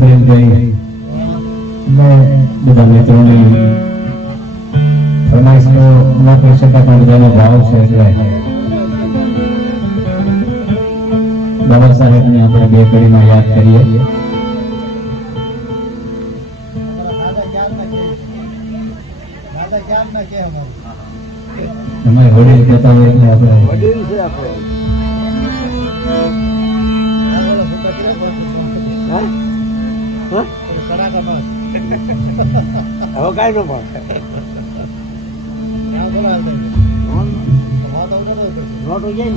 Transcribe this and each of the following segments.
પ્રેમ કરી મેં બધા મિત્રોની ફરમાઈશ તો ન કહી શકાય પણ બધાનો ભાવ છે એટલે બાબા સાહેબને આપણે બે કડીમાં યાદ કરીએ. તમારે વડીલ કહેતા હોય એટલે આપણે વડીલ છે આપણે. હવે કાંઈ નો ભાવ નોટો જાય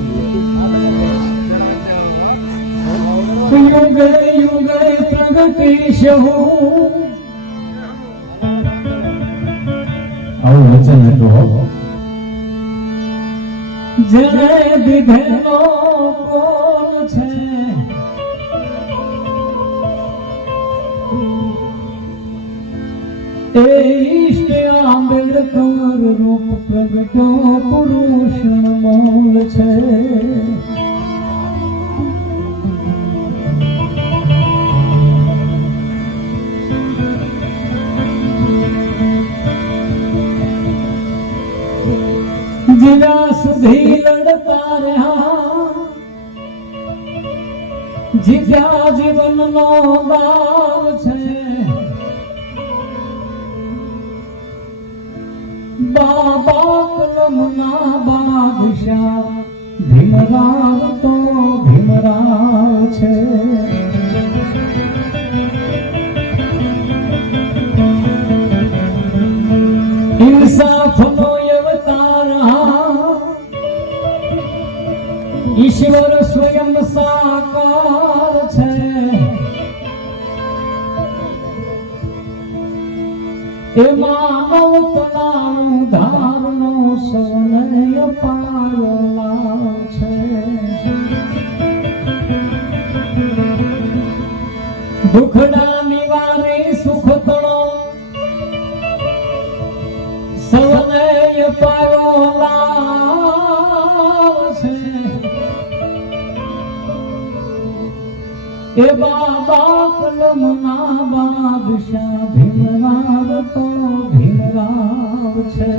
યુગે યુગે પ્રગટીશહુ આવું વચન હતું. જેને દીધેલો કોણ છે એ ઈષ્ટ આંબેડકર રૂપ પ્રગટો પુરુષ મોલ છે. જીવ્યા સુધી લડતા રહ્યા જીત્યા જીવનનો દાવ છે. બાબા કલમના બાદશાહ ભીમરાવ તો ભીમરાવ છે. ઇન્સાફનો ઈશ્વર સ્વયં સાકાર છે. એ માનવતાનું ધારનો સૌને પારલા છે. દુખડા નિવારે સુખ તણો સૌને પારલા છે. એ બાબા કલમના બાદશાહ ભીમરાવ તો ભીમરાવ છે.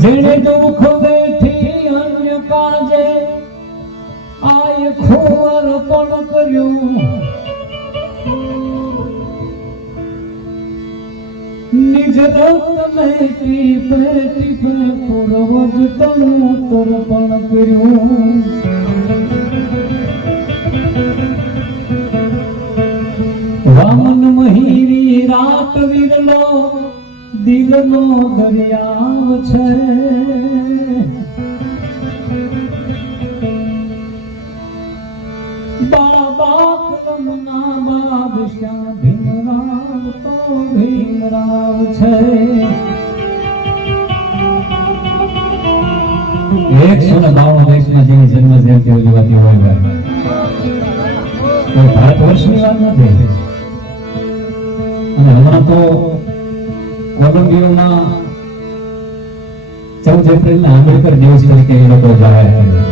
જેણે દુઃખ બેઠી અન્ય કાજે આય ખોર પણ કર્યું નિજ રક્ત મેં ટીપે ટીપે પૂર્વજ તનું તર્પણ કર્યું. વામન મહીરી રાત વિરલો દિલનો દરિયાવ છે. બાબા કલમના બાદશાહ ભીમરાવ તો ભીમરાવ છે. 152 દેશમાં જેની જન્મ જયંતિ ઉજવાતી હોય કોઈ ભારત વર્ષની વાત નથી. અને હમણાં તો કોલંબિયામાં 14 એપ્રિલના આંબેડકર દિવસ તરીકે એ લોકો જાહેર કર્યો.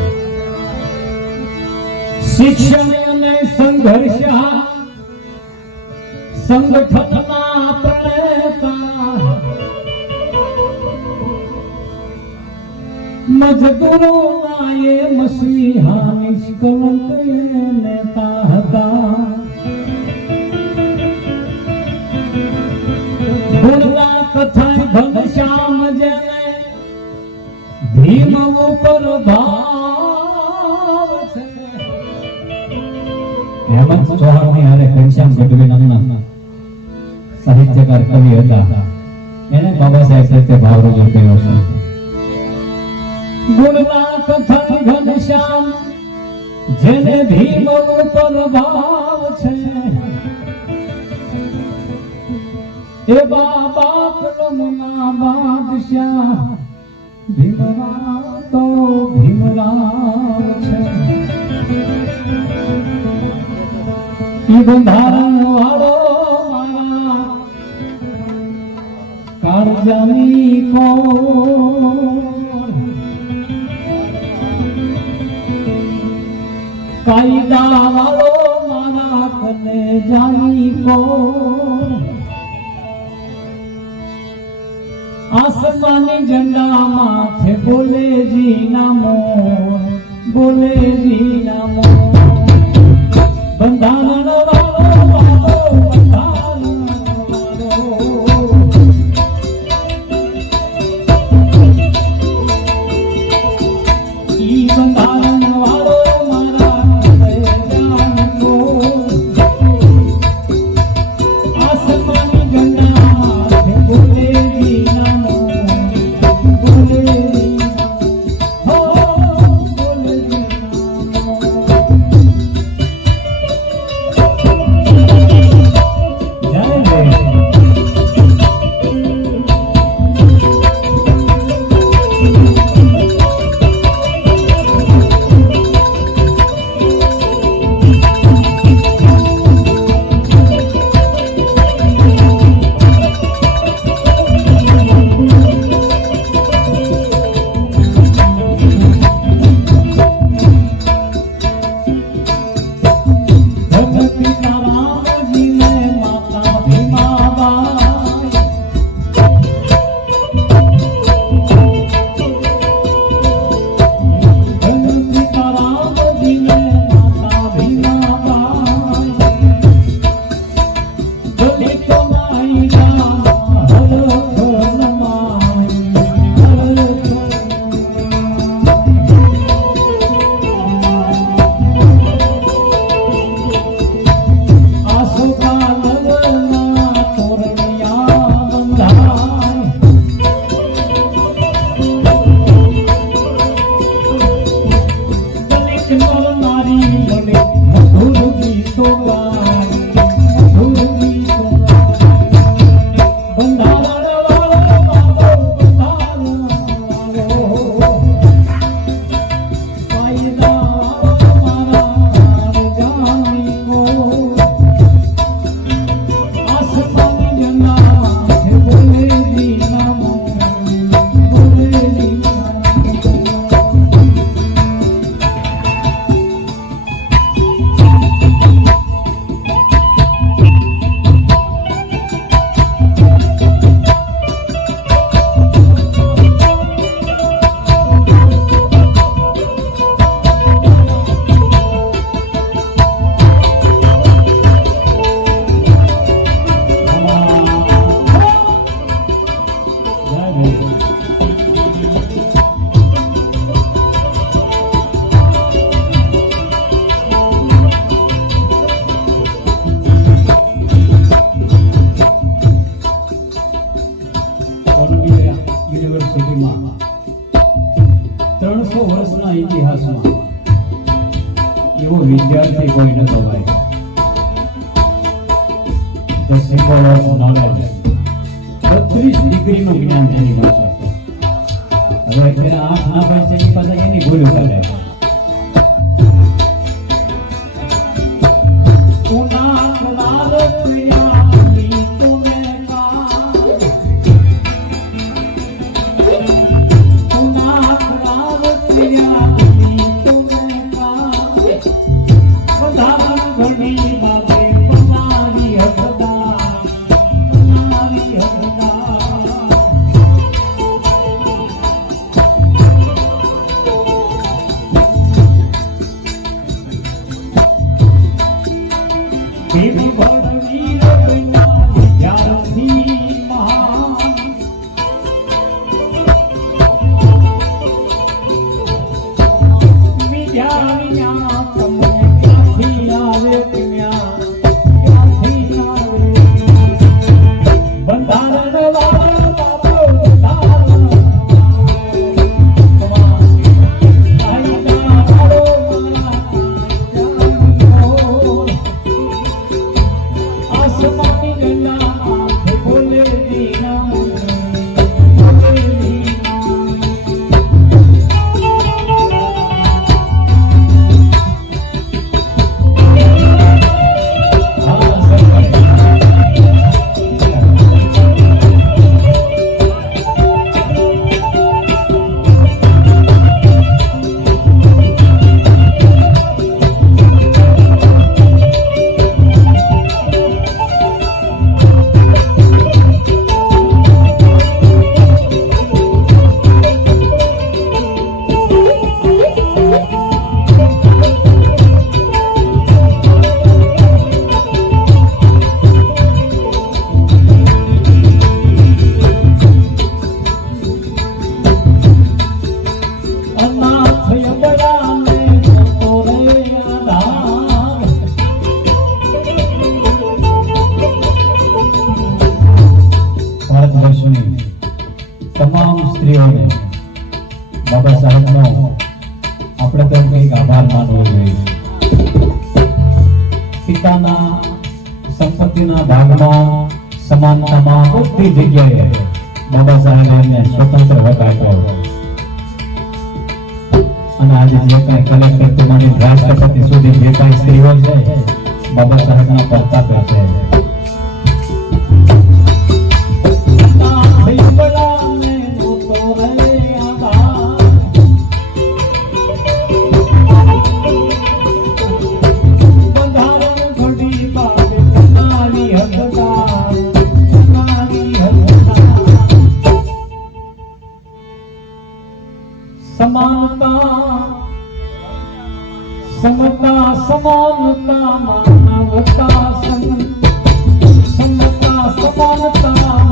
શિક્ષણ અને સંઘર્ષ સંગઠનના પ્રણેતા મજદૂરોના એ મસીહા નિષ્કલંક નેતા હતા. ગુણના કથા ઘનશ્યામ જેને ભીમ ઉપર ભાવ છે. હેમંત ચૌહાણની હારે ઘનશ્યામ ગઢવી નામના સાહિત્યકાર કવિ હતા. એને બાબા સાહેબ પ્રત્યે ભાવ રજૂ કર્યો છે. ગુણના કથા ઘનશ્યામ જેને ભીમ ઉપર ભાવ છે. એ બાબા કલમના બાદશાહ ભીમરાવ તો ભીમરાવ છે. ઈ બંધારણ વાળો મારા કાળજાની કોણ કાયદા વાળો મારા કને જાની કો આસમાની ઝંડા માથે બોલે જી નામો બોલે જી નામો બંધારણ વાળો વાળો બંધારણ વાળો ઈ બંધારણ વાળો યુનિવર્સિટીમાં 300 વર્ષના ઇતિહાસમાં એવો વિદ્યાર્થી કોઈ નતો ભાઈ. The symbol of knowledge. 32 ડિગ્રીનું જ્ઞાન એની પાસે. હવે અત્યારે 8 ના ભાઈ છે એની પાસે એની ભૂલ કરે. ભાગમાં સમાનતામાં બધી જગ્યાએ બાબા સાહેબે એમને સ્વતંત્ર હક આપ્યો. અને આજે જે કાંઈ કલેક્ટર થી માંડી રાષ્ટ્રપતિ સુધી જે કાંઈ સ્ત્રીઓ છે બાબા સાહેબના પ્રતાપે છે. સમતા સમાનતા માનવતા સમતા સમાનતા